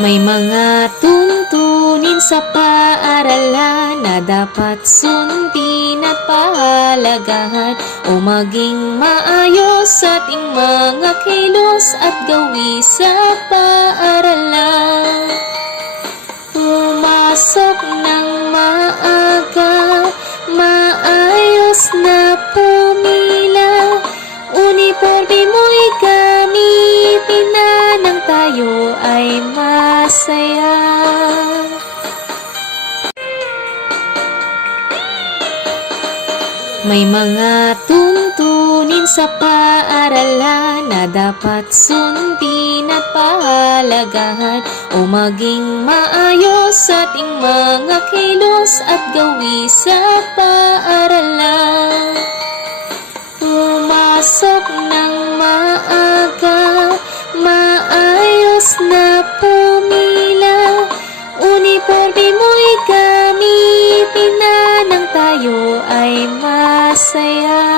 May mga tuntunin sa paaralan na dapat sundin at pahalagahan o maging maayos ating mga kilos at gawi sa paaralan. Pumasok ng maaga, maayos na pumila, uniforme mo'y gamitin na nang tayo ay masaya. May mga tuntunin sa paaralan na dapat sundin at pahalagahan o maging maayos ating mga kilos at gawi sa paaralan. Pumasok ng maaga, maayos na pumila, uniforme mo'y gamitin na nang tayo ay masaya.